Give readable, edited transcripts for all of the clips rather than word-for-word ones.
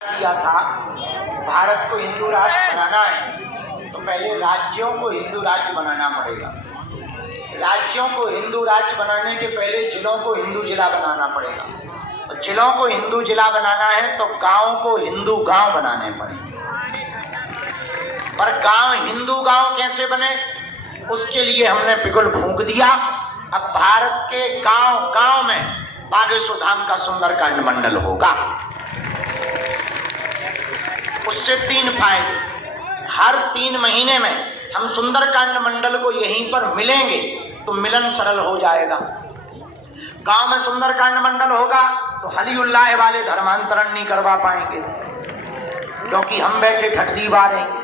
किया था भारत को हिंदू राष्ट्र बनाना है तो पहले राज्यों को हिंदू राज्य बनाना पड़ेगा। राज्यों को हिंदू राज्य बनाने के पहले जिलों को हिंदू जिला बनाना पड़ेगा। और जिलों को हिंदू जिला बनाना है तो गांव को हिंदू गांव बनाने पड़ेंगे। पर गांव हिंदू गांव कैसे बने, उसके लिए हमने बिगुल फूंक दिया। अब भारत के गांव गांव में बागेश्वर धाम का सुंदरकांड मंडल होगा। उससे 3 फायदे, हर 3 महीने में हम सुंदरकांड मंडल को यहीं पर मिलेंगे तो मिलन सरल हो जाएगा। गांव में सुंदरकांड मंडल होगा तो हली उल्लाह वाले धर्मांतरण नहीं करवा पाएंगे क्योंकि हम बैठे ठट्टी बारेंगे।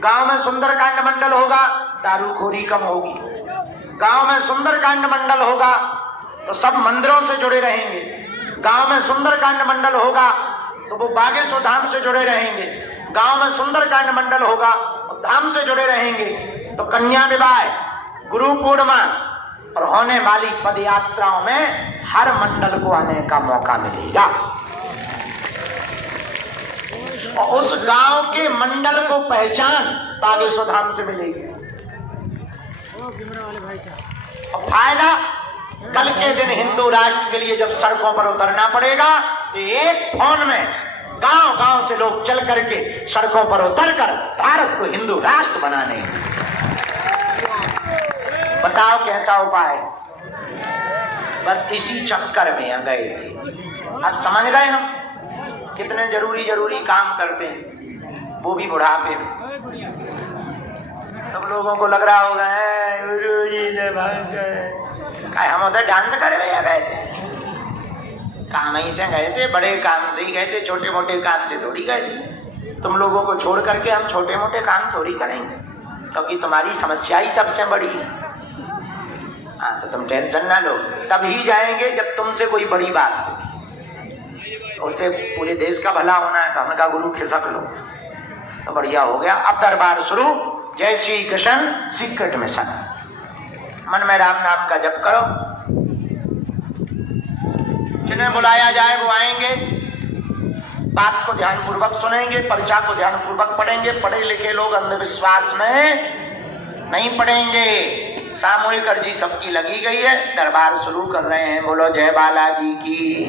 गांव में सुंदरकांड मंडल होगा दारूखोरी कम होगी। गांव में सुंदरकांड मंडल होगा तो सब मंदिरों से जुड़े रहेंगे। गांव में सुंदरकांड मंडल होगा तो वो बागेश्वर धाम से जुड़े रहेंगे। गांव में सुंदरकांड मंडल होगा और धाम से जुड़े रहेंगे तो कन्या विवाह, गुरु पूर्णिमा और होने वाली पद यात्राओं में हर मंडल को आने का मौका मिलेगा। और उस गांव के मंडल को पहचान बागेश्वर धाम से मिलेगी। और फायदा, कल के दिन हिंदू राष्ट्र के लिए जब सड़कों पर उतरना पड़ेगा तो एक फोन में गांव गांव से लोग चल करके सड़कों पर उतरकर भारत को हिंदू राष्ट्र बनाने। बताओ कैसा उपाय। बस इसी चक्कर में गए थे। अब समझ गए हम कितने जरूरी काम करते हैं, वो भी बुढ़ापे में। सब लोगों को लग रहा होगा हम उधर डांस करे गए थे, काम ही से गए थे, बड़े काम से ही गए थे, छोटे मोटे काम से थोड़ी गए। तुम लोगों को छोड़ करके हम छोटे मोटे काम थोड़ी करेंगे क्योंकि तुम्हारी समस्या ही सबसे बड़ी है। हाँ, तो तुम टेंशन ना लो, तब ही जाएंगे जब तुमसे कोई बड़ी बात हो। उससे पूरे देश का भला होना है तो हमने कहा गुरु खिसक लो, तो बढ़िया हो गया। अब दरबार शुरू। जय श्री कृष्ण सीक्रेट मिशन। मन में राम नाम का जप करो। जिन्हें बुलाया जाए वो आएंगे, बात को ध्यान पूर्वक सुनेंगे, पर्चा को ध्यान पूर्वक पढ़ेंगे। पढ़े लिखे लोग अंधविश्वास में नहीं पढ़ेंगे। सामूहिक अर्जी सबकी लगी गई है, दरबार शुरू कर रहे हैं। बोलो जय बालाजी की,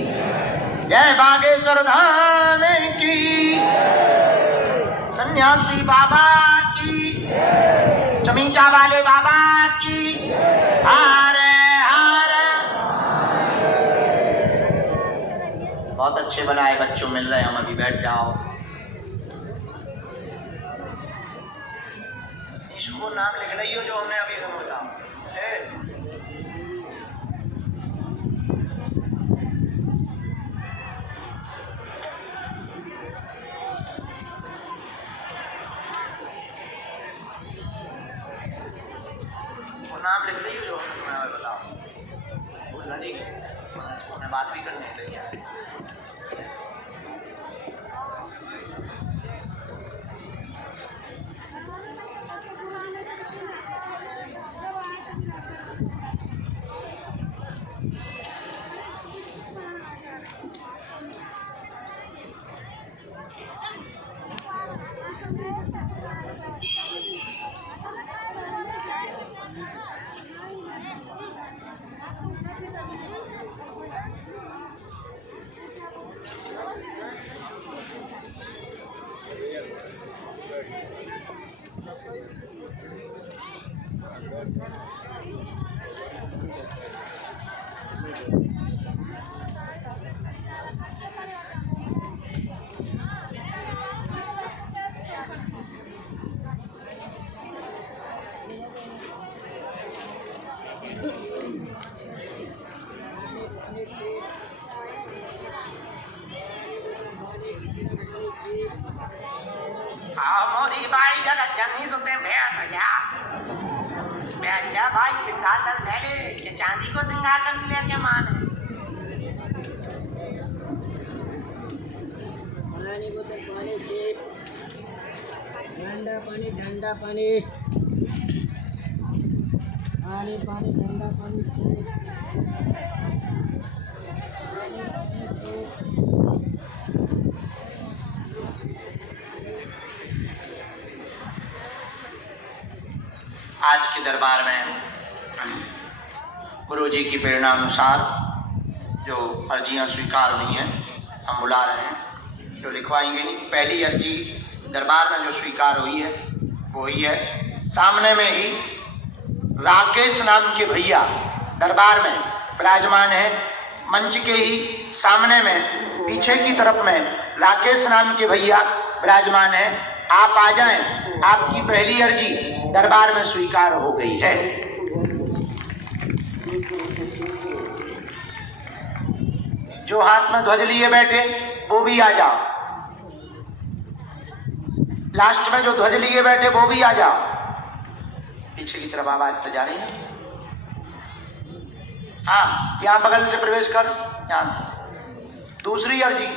जय बागेश्वर धाम की, सन्यासी बाबा की, चमीचा वाले बाबा की। हरे हरे। बहुत अच्छे बनाए, बच्चों मिल रहे हैं, हम अभी बैठ जाओ। इसको नाम लिख रही हो जो हमने अभी बोला। नाम लिख रही हो जो मैं बताओ। बोलना जी, मैं बात भी करने के लिए मोरी बाई जगत जननी सुते बैठ जा भाई, सिंहासन ले ले कि चांदी को सिंहासन लेके माने। ठंडा पानी ठंडा पानी। आज के दरबार में गुरु जी की प्रेरणा अनुसार जो अर्जियां स्वीकार हुई हैं हम बुला रहे हैं, जो लिखवाएंगे। पहली अर्जी दरबार में जो स्वीकार हुई है वो ही है। सामने में ही राकेश नाम के भैया दरबार में विराजमान है। मंच के ही सामने में पीछे की तरफ में राकेश नाम के भैया विराजमान है। आप आ जाएं, आपकी पहली अर्जी दरबार में स्वीकार हो गई है। जो हाथ में ध्वज लिए बैठे वो भी आ जाओ। लास्ट में जो ध्वज लिए बैठे वो भी आ जाओ। पीछे की तरफ आवाज तो जा रही है। हाँ, यहां बगल से प्रवेश कर, यहां से। दूसरी अर्जी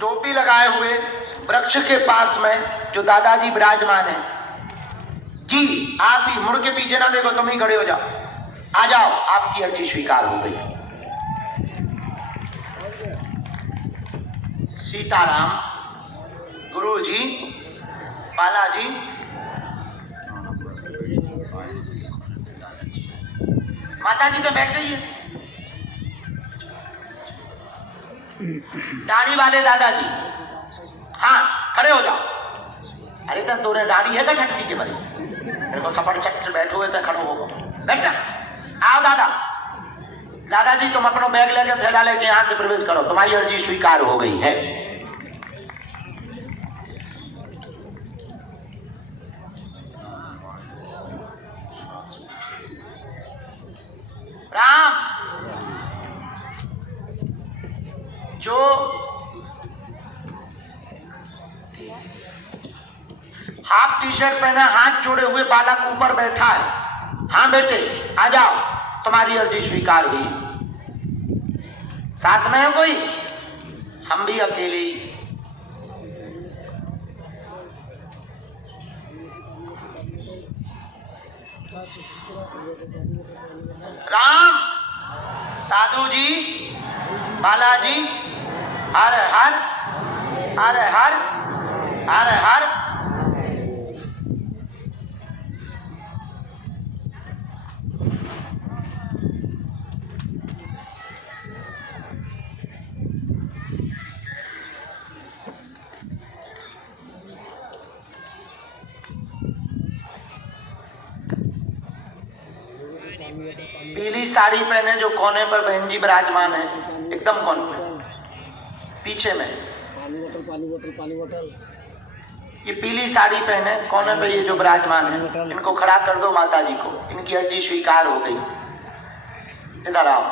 टोपी लगाए हुए वृक्ष के पास में जो दादाजी विराजमान है जी, आप ही मुड़ के पीछे ना देखो, तुम ही खड़े हो जाओ। आ जाओ, आपकी अर्जी स्वीकार हो गई। सीताराम, गुरुजी, बालाजी, माता जी तो बैठ गई है। दाढ़ी वाले दादाजी, हाँ खड़े हो जाओ। अरे तो तोरे दाढ़ी है क्या ठटकी के बड़ी? मेरे को सफर चक्र बैठो हुए तो खड़ो हो बैठा। आओ दादा, दादाजी तुम अपना बैग लेकर थैला लेके यहाँ से प्रवेश करो, तुम्हारी अर्जी स्वीकार हो गई है। राम, जो हाफ टी शर्ट पहना हाथ जोड़े हुए बालक ऊपर बैठा है, हाँ बेटे आ जाओ, तुम्हारी अर्जी स्वीकार हुई। साथ में है कोई? हम भी अकेले ही। राम, साधु जी, बालाजी, हर हर हर हर हर हर। पीली साड़ी पहने जो कोने पर बहन जी विराजमान है, एकदम कोने में पीछे में। पानी बोतल। ये पीली साड़ी पहने कोने पे ये जो विराजमान है, इनको खड़ा कर दो माता जी को, इनकी अर्जी स्वीकार हो गई। इधर आओ।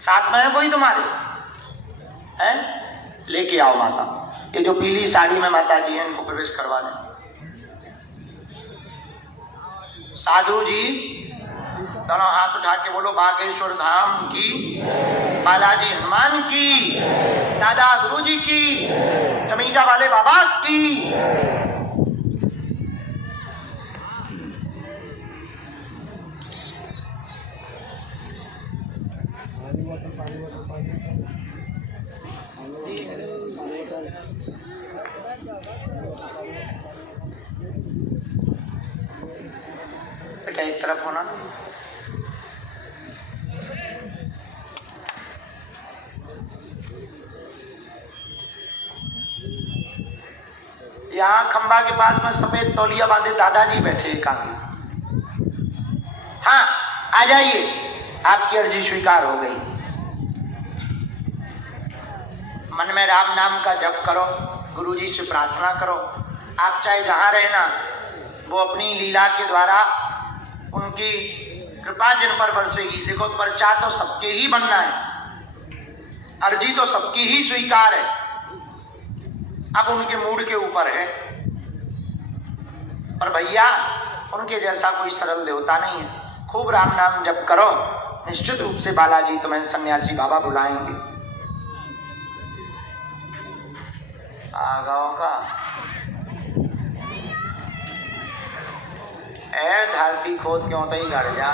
साथ में है कोई तुम्हारे? हैं? लेके आओ माता। ये जो पीली साड़ी में माता जी है, इनको प्रवेश करवा दें। साधु जी दोनों हाथ उठा के बोलो बागेश्वर धाम की, बालाजी हनुमान की, दादा गुरुजी की, चमीटा वाले बाबा की। बेटा एक तरफ होना। यहाँ खंबा के पास में सफेद तौलिया बांधे दादाजी बैठे एक आगे। हाँ आ जाइए, आपकी अर्जी स्वीकार हो गई। मन में राम नाम का जप करो, गुरुजी से प्रार्थना करो। आप चाहे जहाँ रहना, वो अपनी लीला के द्वारा उनकी कृपा जिन पर बरसेगी। देखो पर्चा तो सबके ही बनना है, अर्जी तो सबकी ही स्वीकार है, अब उनके मूड के ऊपर है। पर भैया उनके जैसा कोई सरल देवता नहीं है। खूब राम नाम जप करो, निश्चित रूप से बालाजी तुम्हें सन्यासी बाबा बुलाएंगे। गाँव का ऐ धरती खोद क्यों तो ही गड़ जा।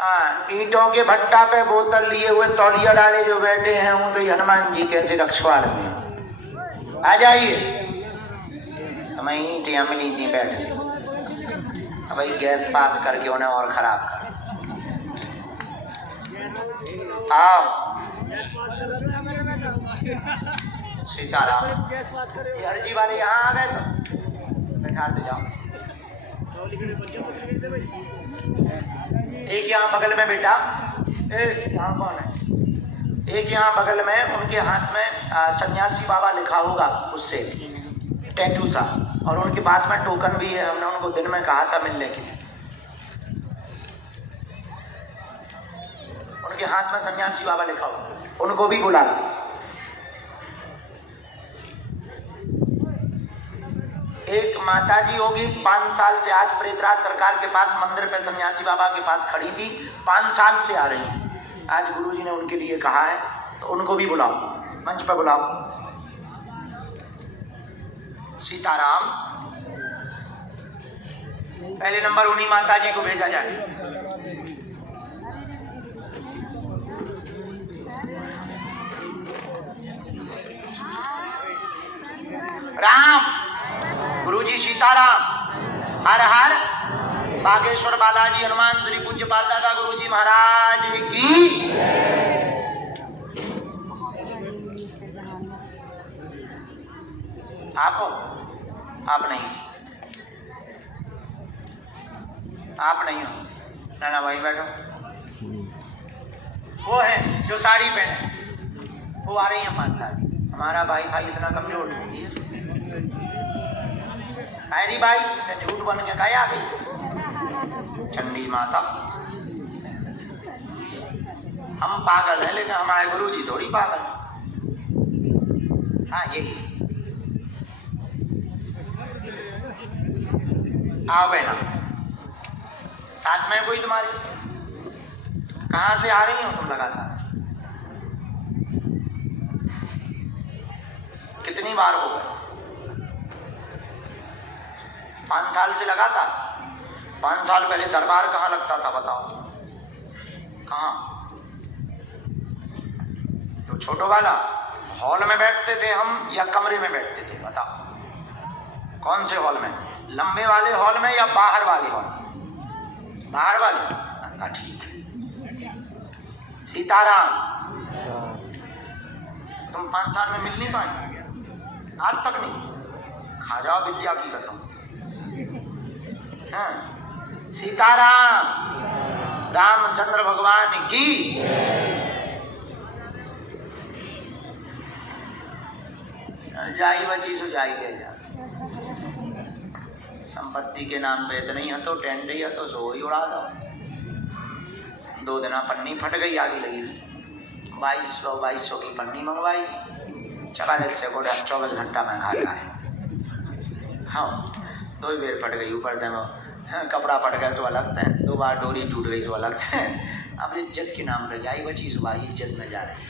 हाँ ईंटों के भट्टा पे बोतल लिए हुए तौलिया डाले जो बैठे हैं हूं तो हनुमान जी कैसे रखवाड़ में आ जाइए। हमें ईंटियां मिली थी बैठे, भाई गैस पास करके उन्हें और खराब कर। आओ सीताराम। हरजी वाले यहाँ आ गए तो बैठाते जाओ। एक यहाँ बगल में बेटा, यहाँ कौन है? एक यहाँ बगल में उनके हाथ में सन्यासी बाबा लिखा होगा उससे टैटू सा, और उनके पास में टोकन भी है। हमने उनको दिन में कहा था मिलने के लिए। उनके हाथ में सन्यासी बाबा लिखा होगा, उनको भी बुला लो। एक माताजी होगी 5 साल से आज प्रेतराज सरकार के पास मंदिर पे सन्यासी बाबा के पास खड़ी थी, 5 साल से आ रही है। आज गुरुजी ने उनके लिए कहा है तो उनको भी बुलाओ, मंच पे बुलाओ। सीताराम। पहले नंबर उन्हीं माताजी को भेजा जाए। राम। गुरुजी सीताराम। हर हर बागेश्वर बालाजी हनुमान श्री पूज्य पाल दादा गुरुजी महाराज की। आप हो? आप नहीं, आप नहीं हो। नाना भाई बैठो। वो है जो साड़ी पहने, वो आ रही है माता। हमारा भाई भाई इतना कमजोर नहीं है। अरे भाई झूठ बन के गया भी चंडी माता। हम पागल है लेकिन हमारे गुरुजी थोड़ी पागल। हाँ यही। आओ बहना, साथ में कोई तुम्हारी? कहाँ से आ रही हो तुम लगातार? कितनी बार हो गए? 5 साल से लगातार? 5 साल पहले दरबार कहाँ लगता था बताओ? कहाँ? तो छोटो वाला हॉल में बैठते थे हम या कमरे में बैठते थे बताओ? कौन से हॉल में? लंबे वाले हॉल में या बाहर वाले हॉल? बाहर वाले। अच्छा ठीक है। सीताराम। तुम 5 साल में मिल नहीं पाए? आज तक नहीं? खा जाओ विद्या की कसम। हाँ। सीताराम। रामचंद्र भगवान की। जाई बची सो जाई गए जा। संपत्ति के नाम पे इतने ही तो टेंट ही तो सो ही उड़ा दो। 2 दिन पन्नी फट गई, आगे लगी 2200 की पन्नी मंगवाई। 44 से 24 घंटा में खाता है। हाँ 2 बेर फट गई, ऊपर से कपड़ा फट गया तो अलग से, 2 बार डोरी टूट गई तो अलग से। अब इज्जत के नाम पे जाई बची सुबह इज्जत में जा रही।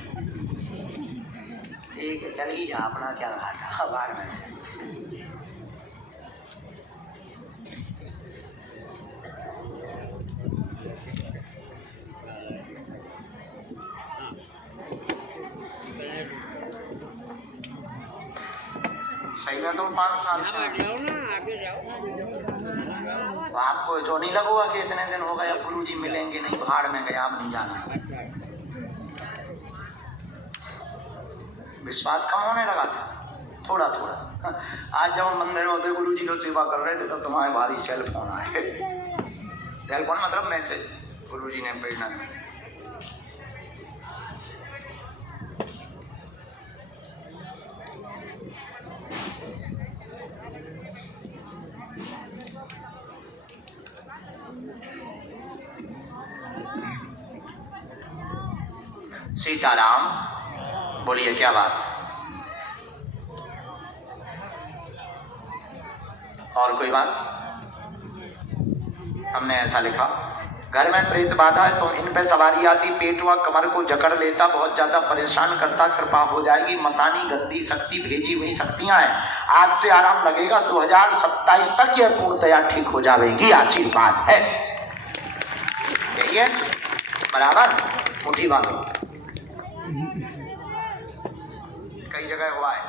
ठीक है चल ही जा, अपना क्या घाटा बाहर में। सही में तुम 5 साल आपको जो नहीं लगोगा कि इतने दिन हो गए अब गुरुजी मिलेंगे नहीं, भाड़ में गया अब नहीं जाना। विश्वास कम होने लगा था थोड़ा थोड़ा। आज जब हम मंदिर में होते गुरुजी को सेवा कर रहे थे तो तुम्हारे भारी सेल फोन आए। सेल फोन मतलब मैसेज गुरुजी ने भेजना। सीताराम। बोलिए क्या बात? और कोई बात? हमने ऐसा लिखा, घर में प्रेत बाधा है तो इन पे सवारी आती, पेट व कमर को जकड़ लेता, बहुत ज्यादा परेशान करता, कृपा हो जाएगी। मसानी गद्दी शक्ति भेजी हुई शक्तियां हैं, आज से आराम लगेगा। 2027 तक यह पूर्णतया ठीक हो जाएगी, आशीर्वाद है। यही है। बराबर, मुट्ठी बांधो। कई जगह हुआ है,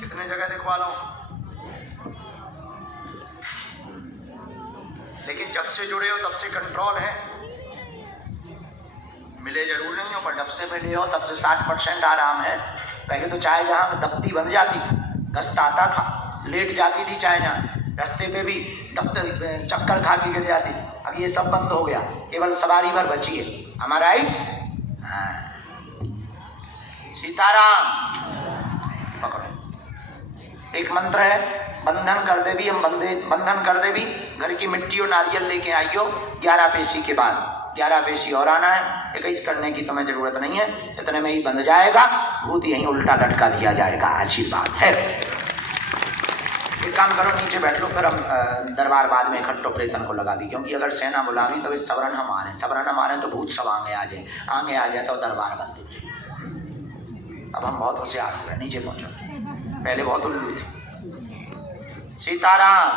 कितने जगह दिखवा लो, लेकिन जब से जुड़े हो तब से कंट्रोल है। मिले जरूर नहीं हो, पर जब से मिले हो तब से 60% आराम है। पहले तो चाय जहाँ में दफ्ती बन जाती थी, दस्त आता था, लेट जाती थी चाय जहाँ, रास्ते पे भी चक्कर खा के गिर जाती थी। अब ये सब बंद हो गया, केवल सवारी भर बची है। हमारा आई सीताराम पकड़ो। एक मंत्र है, बंधन कर दे भी, हम बंधन कर दे भी, घर की मिट्टी और नारियल लेके आइयो 11 पेशी के बाद, 11 पेशी और आना है। 21 करने की तुम्हें जरूरत नहीं है, इतने में ही बंध जाएगा, भूत यहीं उल्टा लटका दिया जाएगा। आशीर्वाद है। एक काम करो, नीचे बैठ लो, फिर हम दरबार बाद में खट्टो प्रेतन को लगा दी, क्योंकि अगर सेना बुलावी तो सबरन हमारे तो भूत सब आगे आ जाए तो दरबार बंद हो जाए। अब हम बहुत होशियार हो गए, नीचे पहुंचो, पहले बहुत उल्लू थे। सीताराम।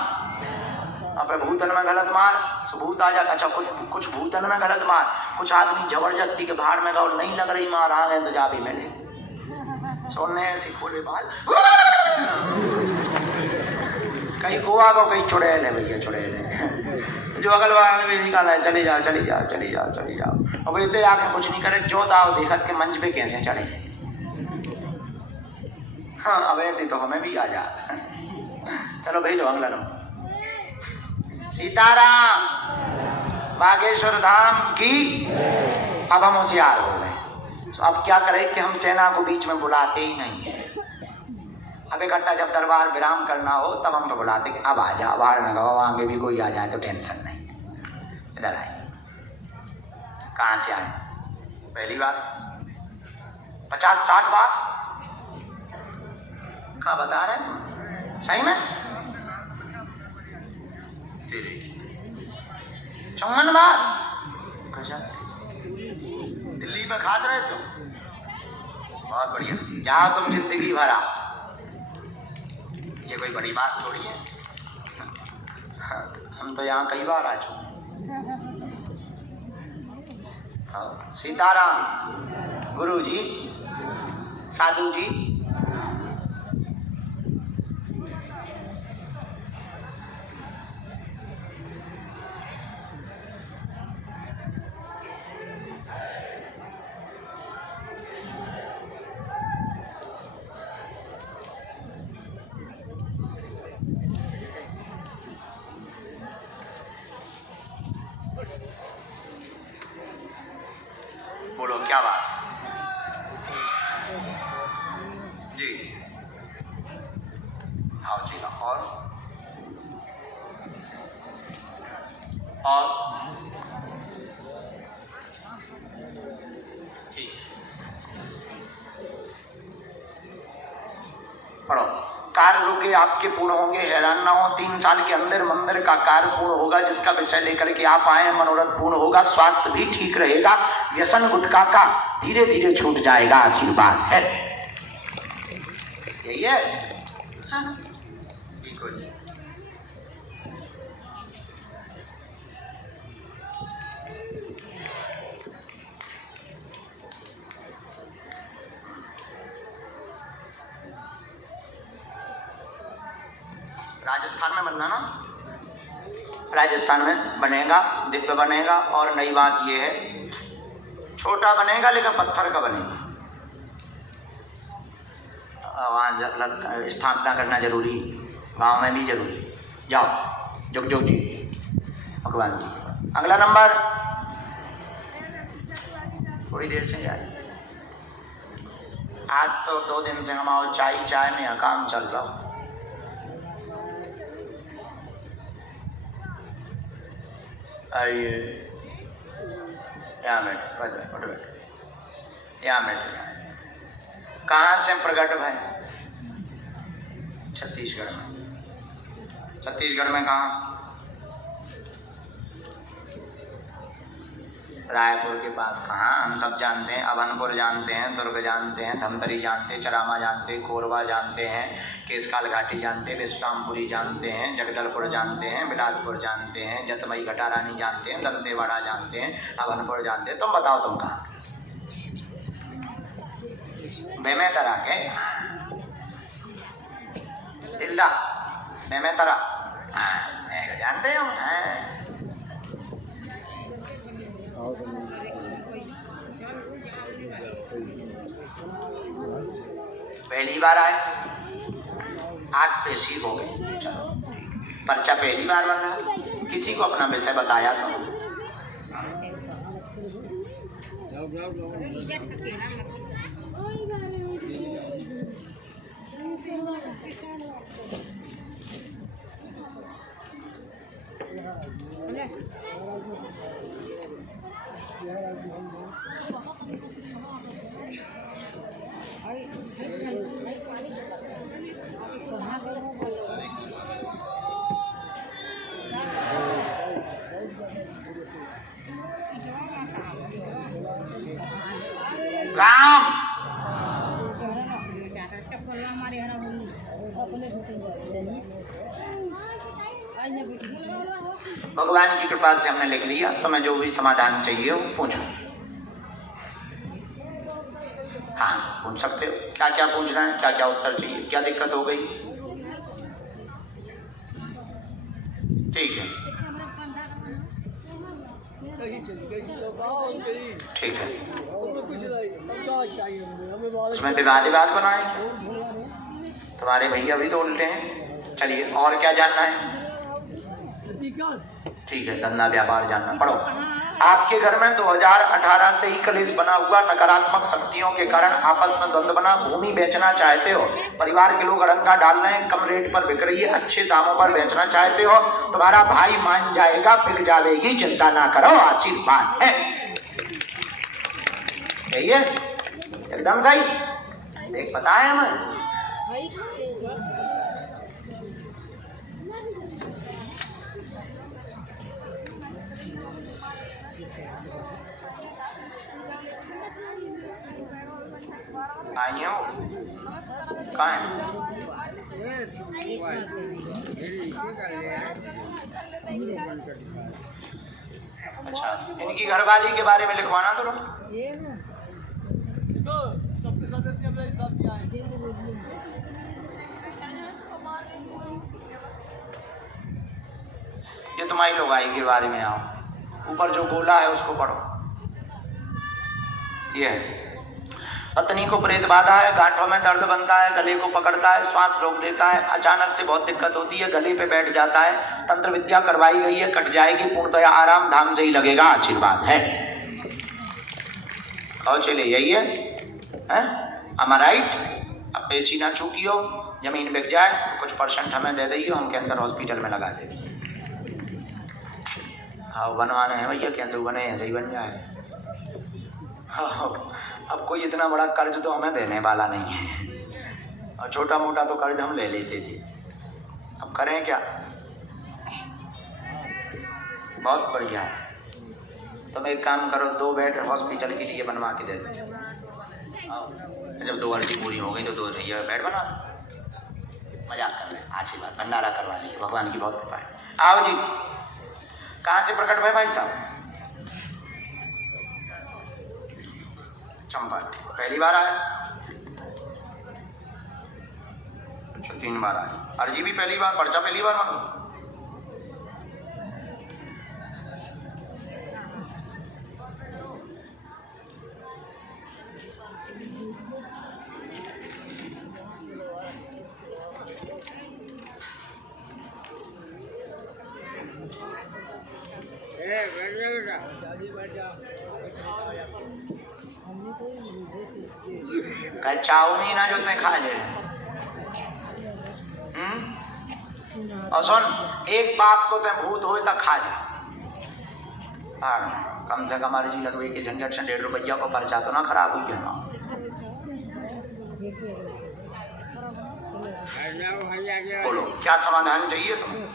अब भूतन में गलत मार, भूत आ जाता। अच्छा, कुछ भूतन में गलत मार, कुछ आदमी जबरदस्ती के भाड़ में गौ नहीं लग रही मार, आ गए तो जा भी मिले, सोने ऐसी खोले बाल। कहीं गोवा को कहीं चुड़ैल है भैया, चुड़ैल है। जो अगल बगल में निकाला है, चले जाओ। अब इतने आके कुछ नहीं करे, जो दाव देखत के मंच पे कैसे चढ़े। हाँ, अब ऐसे तो हमें भी आ जाता। चलो भेजो अगला नंबर। सीताराम। बागेश्वर धाम की। अब हम होशियार हो गए, तो अब क्या करें कि हम सेना को बीच में बुलाते ही नहीं है। अब इकट्ठा जब दरबार विराम करना हो तब हम तो बुलाते कि अब आ जाओ, बाहर में गवा, आगे भी कोई आ जाए तो टेंशन नहीं, इधर आए। कहाँ से आए? पहली बार 50-60 बार क्या बता रहे हैं? सही में 54 बार। अच्छा, दिल्ली में खाते रहे तो बहुत बढ़िया। जहाँ तुम जिंदगी भरा, ये कोई बड़ी बात थोड़ी है। हम तो यहाँ कई बार आ चुके। सीताराम। गुरु जी, साधु जी, बोलो क्या बात जी? आओ जी। और ठीक, पढ़ो। कार्य रुके आपके पूर्ण होंगे, हैरान ना हो। 3 साल के अंदर मंदिर का कार्य पूर्ण होगा, जिसका विषय लेकर के आप आए, मनोरथ पूर्ण होगा, स्वास्थ्य भी ठीक रहेगा, व्यसन गुटखा का धीरे धीरे छूट जाएगा। आशीर्वाद है, यही है। हाँ। ठीक हो जी। राजस्थान में बनना ना, राजस्थान में बनेगा, दिव्य बनेगा। और नई बात ये है, छोटा बनेगा लेकिन पत्थर का बनेगा। वहाँ स्थापना करना जरूरी, गांव में भी जरूरी। जाओ जुग जुग जी, भगवान जी। अगला नंबर थोड़ी देर से जाए। आज तो 2 दिन से हम चाय में काम चल रहा। आइए, यहाँ बैठो, यहाँ बैठो। कहाँ से प्रकट भाई? छत्तीसगढ़ में। छत्तीसगढ़ में कहाँ? रायपुर के पास कहाँ, हम सब जानते हैं। अभनपुर जानते हैं, दुर्ग जानते हैं, धमतरी जानते हैं, चरामा जानते हैं, कोरबा जानते हैं, केसकाल घाटी जानते हैं, विश्रामपुरी जानते हैं, जगदलपुर जानते हैं, बिलासपुर जानते हैं, जतमई घटारानी जानते हैं, दंतेवाड़ा जानते हैं, अभनपुर जानते हैं। तुम बताओ तुम कहाँ? बेमेतरा के दिल्ला बेमेतरा जानते हो? पहली बार आए, 8 पेशी हो गए। चलो पर्चा पहली बार बन रहा है। किसी को अपना विषय बताया तो राम भगवान की कृपा से हमने लिख लिया। तो मैं जो भी समाधान चाहिए वो पूछो। हाँ पूछ सकते हो। क्या क्या पूछना है, क्या क्या उत्तर चाहिए, क्या दिक्कत हो गई? ठीक है ठीक है। उसमें विवाद बनाए तुम्हारे भैया भी तो उल्टे हैं। चलिए और क्या जानना है? ठीक है धंधा व्यापार जानना। पढ़ो। आपके घर में 2018 से ही कलेश बना हुआ, नकारात्मक शक्तियों के कारण आपस में द्वंद्व बना। भूमि बेचना चाहते हो, परिवार के लोग अड़ंगा डाल रहे हैं, कम रेट पर बिक रही है, अच्छे दामों पर बेचना चाहते हो। तुम्हारा भाई मान जाएगा, बिक जाएगी, चिंता ना करो, आशीर्वाद है। यही है एकदम सही। देख पता है हमें। आई हो कहाँ है? अच्छा इनकी घरवाली के बारे में लिखवाना तो ये तुम्हारी लुगाई के बारे में। आओ ऊपर जो बोला है उसको पढ़ो। ये पत्नी को प्रेत बाधा है, गांठों में दर्द बनता है, गले को पकड़ता है, श्वास रोक देता है, अचानक से बहुत दिक्कत होती है, गले पे बैठ जाता है, तंत्र विद्या करवाई गई है, कट जाएगी, पूर्णतया आराम धाम से ही लगेगा, आशीर्वाद है। और चलिए यही है am I right? अब पेशी ना चूकी हो, जमीन बिक जाए, कुछ परसेंट हमें दे देगी, हम कैंसर हॉस्पिटल में लगा देंगे। हाँ बनवाना है भैया, कैंसर बने ऐसे ही बन जाए। हाँ अब कोई इतना बड़ा कर्ज तो हमें देने वाला नहीं है, और छोटा मोटा तो कर्ज हम ले लेते थे। अब करें क्या? बहुत बढ़िया है। तुम एक काम करो, 2 बेड हॉस्पिटल के लिए बनवा के दे दो। जब 2 अर्जी पूरी हो गई तो 2 बेड बना दो। मजाक कर रहे हैं, आशीर्वाद भंडारा करवा लीजिए, भगवान की बहुत कृपा है। आओ जी, कहाँ से प्रकट हुए भाई साहब? चंपा। पहली बार आया? अच्छा 3 बार आया। अर्जी भी पहली बार, पर्चा पहली बार मांगो। चाउमीन ना जो तुम खा जाए। और सुन, एक बाप को तुम भूत हो तक खा जा। हाँ कम से कम अर्जी लगवे के झंझट से 1.5 रुपया को पर्चा तो ना खराब हुई है ना। बोलो क्या समाधान चाहिए तुम्हें?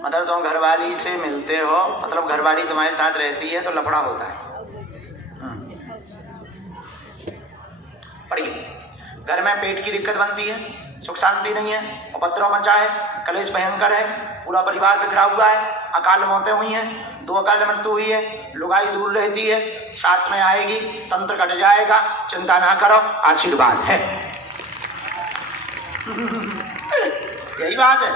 मतलब तुम घरवाली से मिलते हो, मतलब घरवाली तुम्हारे साथ रहती है तो लफड़ा होता है। पढ़िए, घर में पेट की दिक्कत बनती है, सुख शांति नहीं है, उपद्रव मचा है, कलेश भयंकर है, पूरा परिवार बिखरा हुआ है, अकाल मौतें हुई हैं, 2 अकाल मृत्यु हुई है, लुगाई दूर रहती है, साथ में आएगी, तंत्र कट जाएगा, चिंता ना करो, आशीर्वाद है। यही बात है।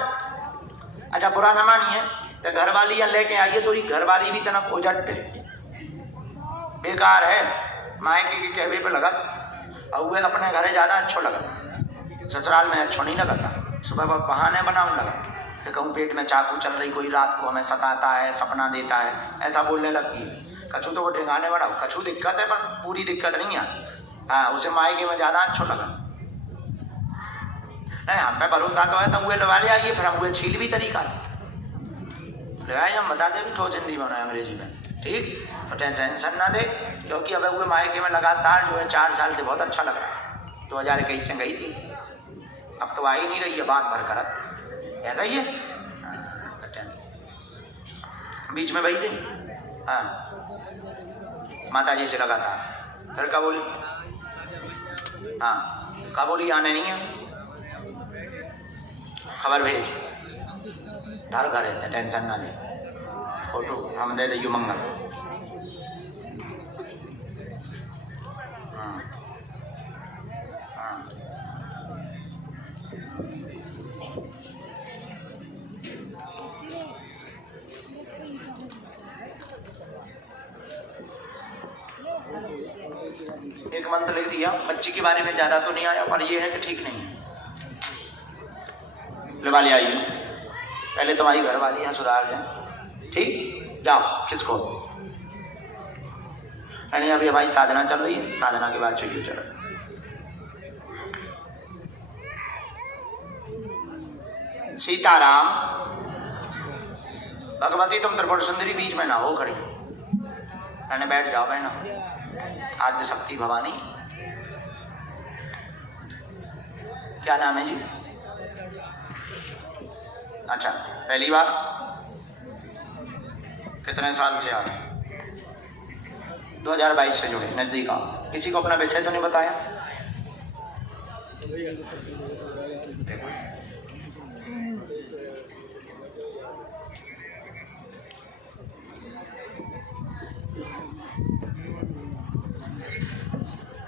अच्छा, बुरा न मानिए तो घरवाली लेके आइए तो घरवाली भी तना कोजट बेकार है, मायके के कहवे पे लगा और वे अपने घरे ज्यादा अच्छा लगा, ससुराल में अच्छा नहीं लगा। सुबह बहाने बनाऊं लगा कि कहूँ पेट में चाकू चल रही, कोई रात को हमें सताता है, सपना देता है, ऐसा बोलने लगती है। कछू तो वो ढेंगाने वाला, कछू दिक्कत है पर पूरी दिक्कत नहीं है। हाँ, उसे मायके में ज्यादा अच्छा लगा। नहीं, हम पे भरोसा तो है तो हुए लगा ले आइए, फिर हम हुए छील भी तरीका से लगाए, हम बता दें भी ठोस हिंदी में अंग्रेजी में, ठीक। तो टेंशन ना दे, क्योंकि अब हुए मायके में लगातार जो है 4 साल से बहुत अच्छा लग रहा है। 2021 से गई थी, अब तो आ ही नहीं रही है, बात भर करत ऐसा ही है। बीच में वही थी, हाँ, माता जी से लगातार, फिर क्या बोली, हाँ क्या बोली, आने नहीं है, खबर भेज, धार का रहते, टेंशन ना ले, फोटो हम दे दे मंगल। हाँ, हाँ। एक मंत्र लिख दिया, बच्ची के बारे में ज्यादा तो नहीं आया, पर ये है कि ठीक नहीं है। वाली आई, पहले तुम्हारी घर वाली है, सुधार जाए, ठीक। जाओ, किसको नहीं, अभी हमारी साधना चल रही है, साधना के बाद चाहिए चल। सीताराम, भगवती तुम त्रिपुर सुंदरी बीच में ना हो खड़ी, मैंने बैठ जाओ बहना, आद्य शक्ति भवानी। क्या नाम है जी? अच्छा, पहली बार कितने साल से आ रहे? 2022 से जुड़े, नजदीक आओ। किसी को अपना विषय तो नहीं बताया? देखो,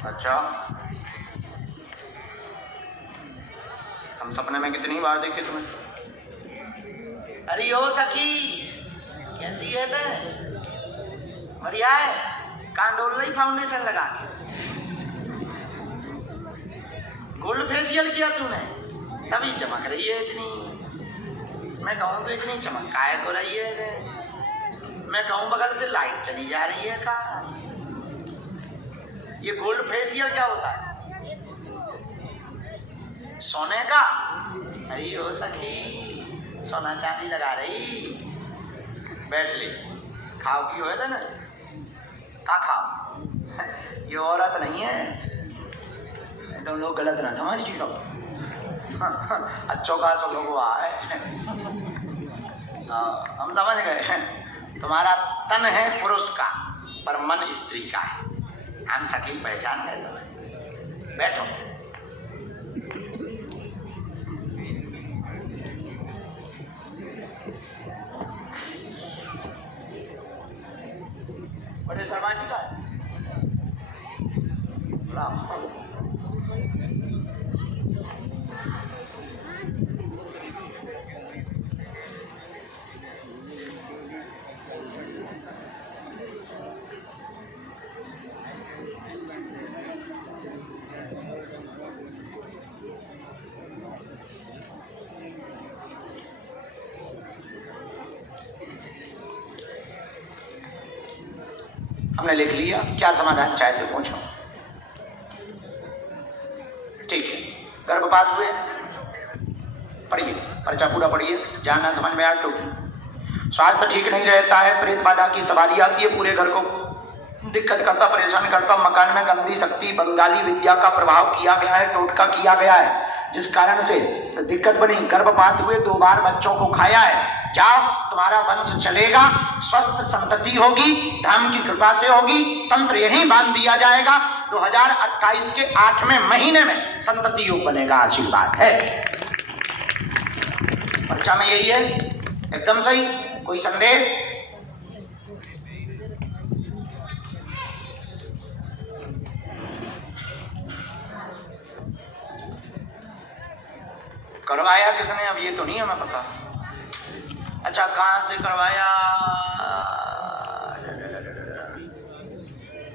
अच्छा, हम सपने में कितनी बार देखे तुम्हें? अरे ओ सखी, कैसी है ते? बढ़िया है, कांडोलई फाउंडेशन लगा के गोल्ड फेशियल किया तूने, तभी चमक रही है इतनी। मैं कहूँ तो इतनी चमक काय को रही है, मैं कहूँ बगल से लाइट चली जा रही है का। ये गोल्ड फेशियल क्या होता है? सोने का? अरे ओ सखी, सोना चांदी लगा रही, बैठ ले, खाओ की हो ना, का खाओ, ये औरत नहीं है, तुम लोग गलत ना समझ लो, अच्छों का सब लोगों आए, हम समझ गए, तुम्हारा तन है पुरुष का पर मन स्त्री का है, हम सखी पहचान गए तुम्हें, बैठो। बड़े शर्मा जी का है, हमने लिख लिया, क्या समाधान चाहते हो पूछो। ठीक है, गर्भपात हुए, पढ़िए, पर्चा पूरा पढ़िए, जानना समझ में आया। टोकी, स्वास्थ्य ठीक नहीं रहता है, प्रेत बाधा की सवारी आती है, पूरे घर को दिक्कत करता, परेशान करता, मकान में गंदी शक्ति, बंगाली विद्या का प्रभाव किया गया है, टोटका किया गया है, जिस कारण से दिक्कत बनी। गर्भपात हुए, 2 बार बच्चों को खाया है, जाओ, तुम्हारा वंश चलेगा, स्वस्थ संतति होगी, धर्म की कृपा से होगी, तंत्र यहीं बांध दिया जाएगा। 2028 के 8वें महीने में संतति योग बनेगा, आशीर्वाद है। पर्चा में यही है, एकदम सही, कोई संदेह? करवाया किसने? अब ये तो नहीं हमें पता। अच्छा, कहाँ से करवाया?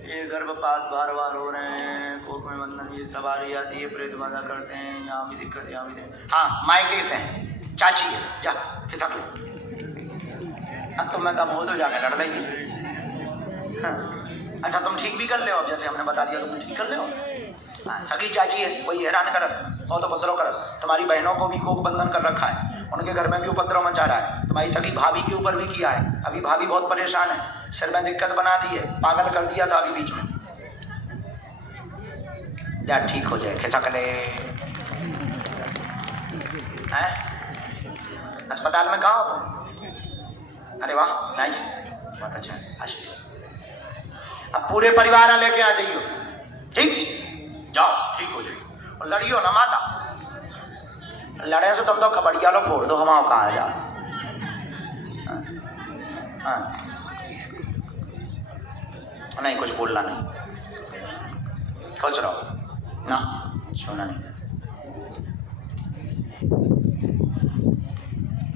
ये गर्भपात बार बार हो रहे हैं, कोख में बंधन, ये सवारी आती है, प्रेत बाधा करते हैं, यहाँ भी दिक्कत, यहाँ भी दिक्कत। हाँ, मायके से चाची है, जा किताब। अब तो मैं कब हो तो जाके लड़ रही। हाँ। अच्छा, तुम ठीक भी कर ले, अब जैसे हमने बता दिया तुम ठीक कर ले। हाँ, सगी चाची है, कोई हैरान करत और तो उपद्रव करत। तुम्हारी बहनों को भी कोख बंधन कर रखा है, उनके घर में भी उपद्रव मचा रहा है, तुम्हारी सगी भाभी के ऊपर भी किया है। अभी भाभी बहुत परेशान है, सिर में दिक्कत बना दी है, पागल कर दिया था अभी बीच में। या ठीक हो जाए, खिसक ले। अस्पताल में कहाँ हो? अरे वाह, नाइस, बहुत अच्छा है। अब पूरे परिवार लेके आ जाइयो, ठीक? जाओ, ठीक हो जाएगी। और लड़ियो ना माता, लड़े से तुम तो कबड़िया लो फोड़ दो, हमारा कहा जा। नहीं, कुछ बोलना नहीं, खुश रहो ना, सुना नहीं।